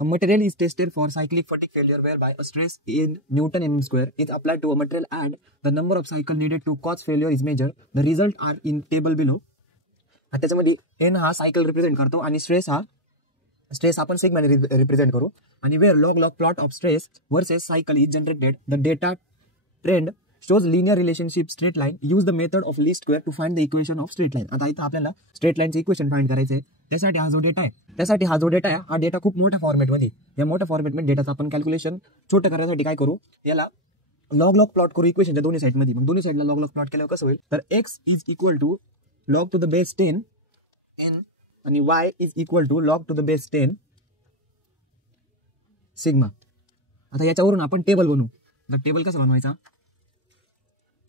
A material is tested for cyclic fatigue failure whereby a stress in Newton mm square is applied to a material and the number of cycle needed to cause failure is measured. The result are in table below. त्याच्यामध्ये n हा cycle represent करतो आणि stress आपण सिग्माने represent करू आणि where log plot of stress versus cycle is generated the data trend shows linear relationship straight line. Use the method of least square to find the equation of straight line. आता इथं आपल्याला स्ट्रेट लाईनचे equation find करायचे आहे. त्यासाठी हा जो डेटा आहे हा डेटा खूप मोठ्या फॉर्मॅटमध्ये या मोठ्या फॉर्मॅटमध्ये डेटाचं आपण कॅल्क्युलेशन छोटं करण्यासाठी काय करू याला लॉग प्लॉट करू इक्वेशनच्या दोन्ही साईडमध्ये. मग दोन्ही साईडला लॉग प्लॉट केल्यावर कसं होईल तर x is equal to log to the base 10 n आणि y is equal to log to the base 10 sigma. आता याच्यावरून आपण टेबल बनवू. तर टेबल कसं बनवायचा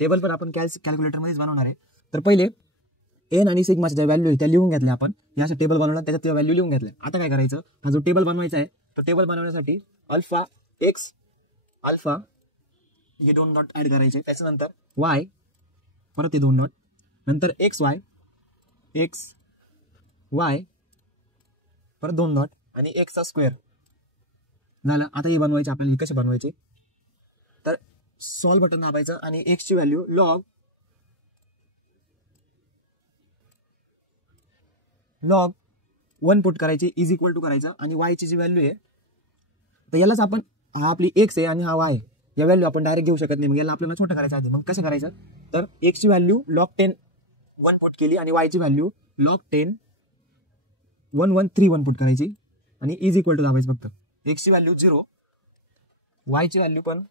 टेबल पण आपण कॅल्क्युलेटर मध्येच बनवणार आहे. तर पहिले एन आणि सिग्माच्या ज्या व्हॅल्यू आहे त्या लिहून घेतल्या आपण या असं टेबल बनवला त्याच्यात त्या व्हॅल्यू लिहून घेतल्या. आता काय करायचं हा जो टेबल बनवायचा आहे तो टेबल बनवण्यासाठी अल्फा हे दोन नॉट ऍड करायचे. त्याच्यानंतर वाय परत हे दोन नॉट नंतर एक्स वाय परत दोन नॉट आणि एक्सचा स्क्वेअर झालं. आता हे बनवायचे आपल्याला कसे बनवायचे तर सॉल्व बटन दाबायचं आणि एक्स ची व्हॅल्यू लॉग 1 पुट करायची इज इक्वल टू करायचं आणि वाय ची जी व्हॅल्यू आहे तर यालाच आपण हा आपली एक्स आहे आणि हा वाय या व्हॅल्यू आपण डायरेक्ट घेऊ शकत नाही. मग याला आपल्याला छोटं करायचं आधी. मग कसं करायचं तर एक्स ची व्हॅल्यू log 10 1 पुट केली आणि वाय ची व्हॅल्यू log 10 1131 पुट करायची आणि इज इक्वल टू दाबायचं फक्त. एक्स ची व्हॅल्यू 0 वाय ची व्हॅल्यू पण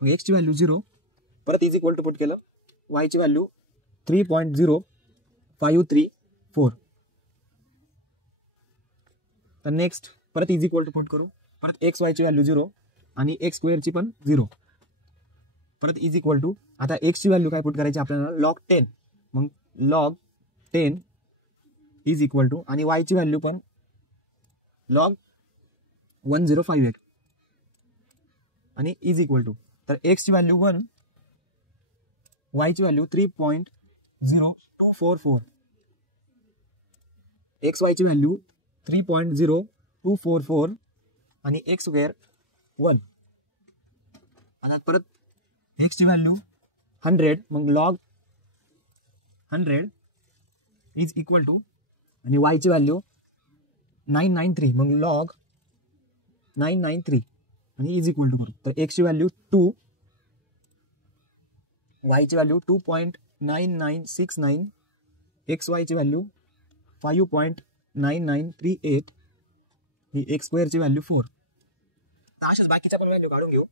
एक्स ची व्हॅल्यू 0 परत इज इक्वल टू पुट केलं वाय ची व्हॅल्यू 3.0534 तर नेक्स्ट परत इज इक्वल टू पुट करू परत एक्स वाय ची व्हॅल्यू 0 आणि एक्स स्क्वेअर ची पण 0 परत इज इक्वल टू आता एक्स ची व्हॅल्यू काय पुट करायची आपल्याला log 10 मग log 10 इज इक्वल टू आणि वाय ची व्हॅल्यू पण log 1058 आणि इज इक्वल टू तर एक्स ची व्हॅल्यू 1 वाय ची व्हॅल्यू 3.0244 एक्स वाय ची व्हॅल्यू 3.0244 आणि एक्स स्क्वेअर 1. आता परत एक्स ची व्हॅल्यू 100 मग log 100 इज इक्वल टू आणि वाय ची व्हॅल्यू 993 मग log 993 आणि इज इक्वल टू करू तर एक्स ची व्हॅल्यू 2 वाय ची व्हॅल्यू 2.9969 एक्स वाय ची व्हॅल्यू 5.9938 ही एक्स स्क्वेअर ची व्हॅल्यू 4. तर अशाच बाकीच्या पण व्हॅल्यू काढून घेऊ.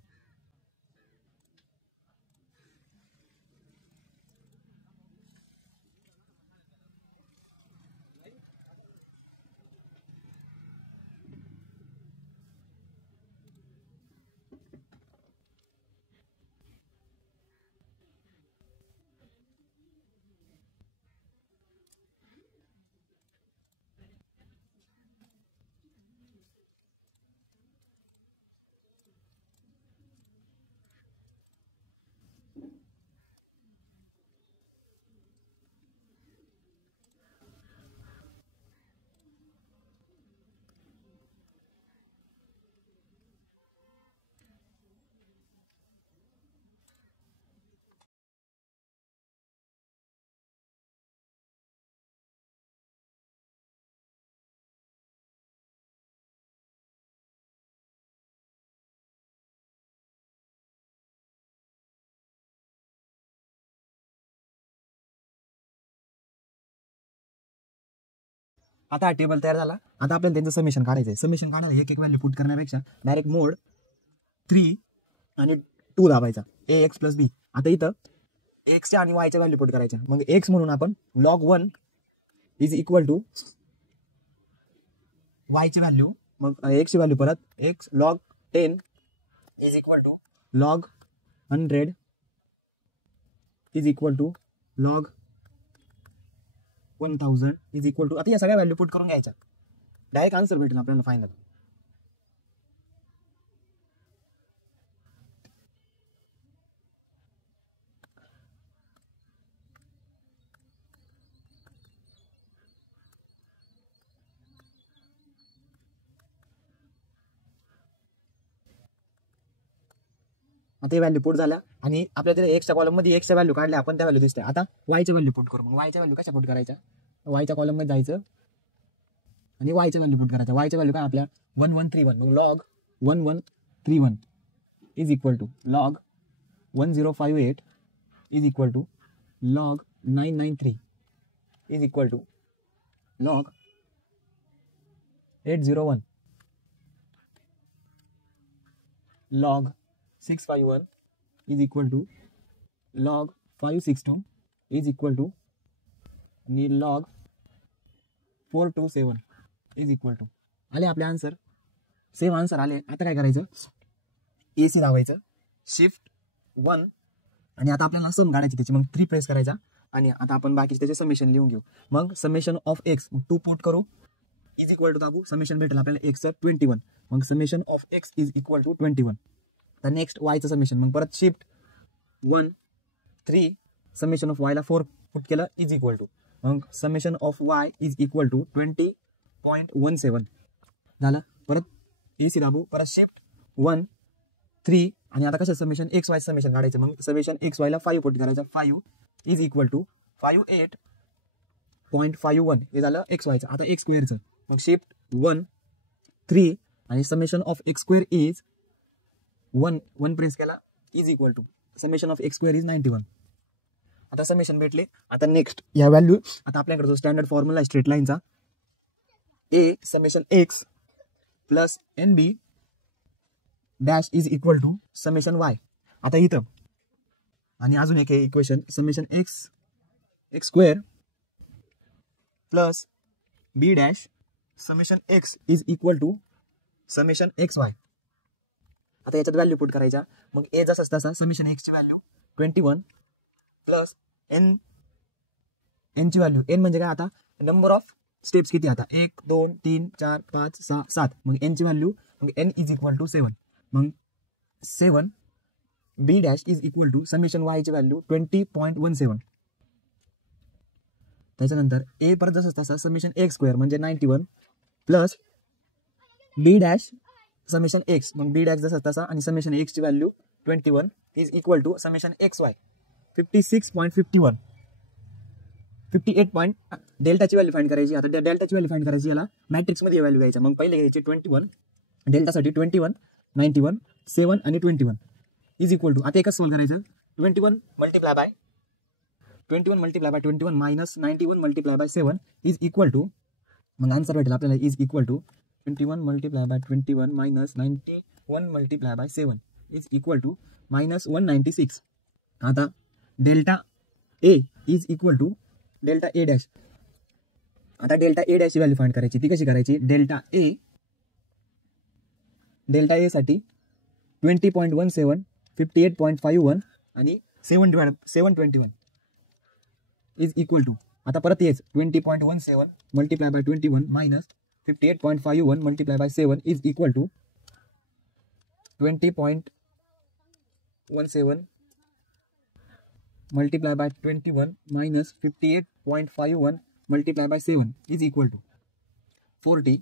आता हा टेबल तयार झाला. आता आपल्याला त्यांचं समेशन काढायचं आहे. समेशन काढायला एक व्हॅल्यू पुट करण्यापेक्षा डायरेक्ट मोड 3 आणि 2 दाबायचा ax प्लस बी. आता इथं एक्सच्या आणि वायच्या व्हॅल्यू पुट करायच्या. मग एक्स म्हणून आपण log 1 इज इक्वल टू वायची व्हॅल्यू मग एक्सची व्हॅल्यू परत X log 10 is equal to log 100 is equal to log 1000 is equal to. आता या सगळ्या व्हॅल्यू पुट करून घ्यायच्या डायरेक्ट आन्सर भेटेल आपल्याला फायनल. आता हे व्हॅल्यू पुट झाला आणि आपल्याला एक्सच्या कॉलममध्ये एक्सच्या व्हॅल्यू काढल्या आपण त्या व्हॅल्यू दिसते. आता वायच्या व्हॅल्यू पुट करू. मग वायच्या व्हॅल्यू कशा पुट करायच्या? वायच्या कॉलममध्ये जायचं आणि वायच्या व्हॅल्यू पुट करायच्या. वायच्या व्हॅल्यू काय आपल्या 1131. मग log 1131 is equal to log 1058 is equal to log 993 is equal to log 801 log 651 is equal to log 562 is equal to log 427 is equal to. आले आपले आन्सर, सेम आन्सर आले. आता काय करायचं? AC लावायचं, शिफ्ट 1 आणि आता आपल्याला सम काढायची त्याची. मग 3 प्रेस करायचा आणि आता आपण बाकीचे त्याचे समेशन लिहून घेऊ. मग समेशन ऑफ एक्स 2 पुट करू इज इक्वल टू दाबू. समेशन भेटेल आपल्याला एक्सचं 21. मग summation of X is equal to 21. तर नेक्स्ट वायचं समेशन. मग परत शिफ्ट 1 3 समेशन ऑफ वायला 4 पुट केलं इज इक्वल टू. मग summation of y is equal to 20.17 झालं. परत AC दाबू, परत शिफ्ट 1 3 आणि आता कसं समेशन एक्स वाय समेशन काढायचं. मग समेशन एक्स वायला 5 पुट करायचं. 5 इज इक्वल टू 58.51 हे झालं एक्स वायचं. आता एक्स स्क्वेअरचं. मग शिफ्ट 1 3 आणि summation of X square is 1 press केला is equal to summation of X square is 91. आता समेशन भेटले. आता नेक्स्ट या व्हॅल्यू, आता आपल्याकडे जो स्टँडर्ड फॉर्म्युला आहे स्ट्रेट लाईनचा, A summation X plus NB dash is equal to summation Y. आता इथं आणि अजून एक equation summation X square plus B dash summation X is equal to summation X Y. आता याच्यात व्हॅल्यू पुट करायच्या. मग ए जसा तसा समेशन एक्सची व्हॅल्यू 21 प्लस एन ची व्हॅल्यू. एन म्हणजे काय? आता नंबर ऑफ स्टेप्स किती? आता 1 2 3 4 5 6 7. मग एन ची व्हॅल्यू, मग एन इज इक्वल टू 7. मग 7 B dash is equal to summation Y ची व्हॅल्यू 20.17. त्याच्यानंतर ए परत जसं तसा समेशन एक्स स्क्वेअर म्हणजे 91 plus B dash summation X. मग B डॅश जसं तसा आणि समेशन एक्स ची value 21 is equal to summation X Y 56.51 58. डेल्टाची व्हॅल्यू फाइंड करायची. आता डेल्टाची व्हॅल्यू फाइंड करायची. याला मॅट्रिक्स मध्ये व्हॅल्यू घ्यायचा. मग पहिले घ्यायचे 21 डेल्टासाठी 21 91 7 आणि 21 इज इक्वल टू. आता एकच सोल्व करायचं. 21 multiply by 21 minus 91 multiply by 7 is equal to. मग आन्सर भेटेल आपल्याला is equal to 21 multiply by 21 minus 91 multiply by 7 is equal to minus 196. आता delta A is equal to delta A dash. आता delta A dash ची value find करायची. ती कशी करायची? डेल्टा ए साठी 20.17 58.51 आणि 721 इज इक्वल टू. आता परत येच 20.17 multiply by 21 minus 58.51 multiply by 7 is equal to 20.17 multiply by 21 minus 58.51 multiply by 7 is equal to 14.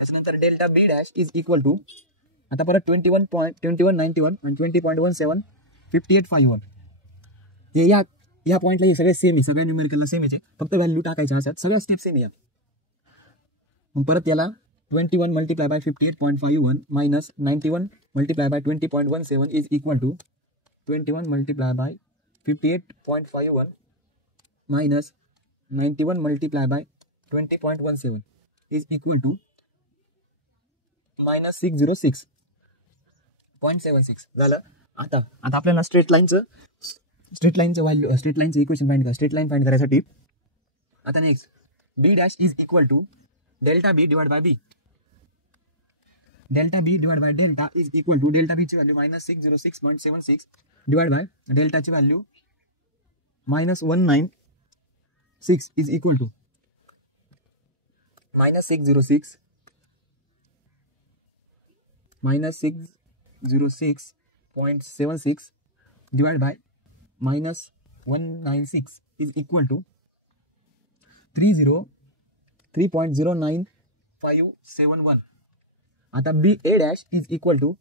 त्याच्यानंतर delta B dash is equal to. आता परत 21.91 आणि 20.17 58.51. हे या पॉईंटला हे सगळे सेम आहे. सगळ्या न्यूमेरिकलला सेम आहे. फक्त व्हॅल्यू टाकायच्या असतात. सगळ्या स्टेप सेम आहे. मग परत याला 21 multiply by 58.51 minus 91 multiply by 20.17 is equal to 21 multiply by 58.51 minus 91 multiply by 20.17 is equal to minus 606.76 झालं. आता आपल्याला स्ट्रेट लाईनचं व्हॅल्यू स्ट्रेट लाईनचं इक्वेशन फाइंड करा. स्ट्रेट लाईन फाइंड करायसाठी आता next B dash is equal to delta B divide by B. Delta B divide by delta is equal to delta B ची value minus 606.76 divide by डेल्टाची value minus 196 is equal to minus 606.76 divide by minus 196 is equal to 3.09571. आता B A dash is equal to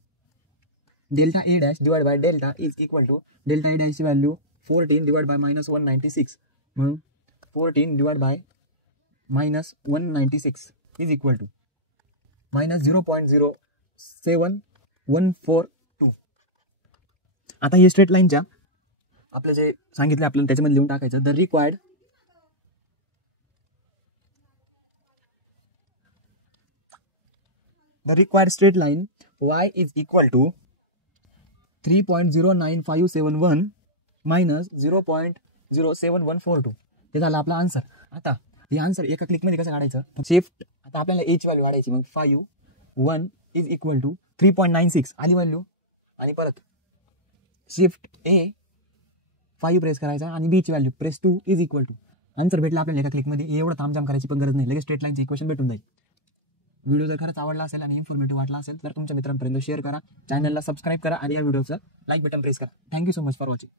delta A dash divide by delta is equal to delta A डॅशची value 14 divide by -196 म्हणून 14 divide by -196 is equal to -0.07142. आता हे स्ट्रेट लाईनच्या आपलं जे सांगितलं आपल्याला त्याच्यामध्ये लिहून टाकायचं. The required straight line y is equal to 3.09571 -0.07142. हे झालं आपला आन्सर. आता हे आन्सर एका क्लिकमध्ये कसं काढायचं? शिफ्ट आता आपल्याला एच व्हॅल्यू काढायची. मग 5 इज इक्वल टू 3.96 आली व्हॅल्यू आणि परत शिफ्ट ए 5 प्रेस करायचा आणि बी ची value press 2 is equal to answer भेटला आपल्याला एका क्लिकमध्ये. एवढं तामझाम करायची पण गरज नाही, लगेच स्ट्रेट लाईनचं इक्वेशन भेटून जाईल. व्हिडिओ जर खरंच आवडला असेल आणि इन्फॉर्मेटिव्ह वाटला असेल तर तुमच्या मित्रांपर्यंत शेअर करा, चॅनलला सबस्क्राईब करा आणि या व्हिडिओचं लाईक बटन प्रेस करा. Thank you so much for watching.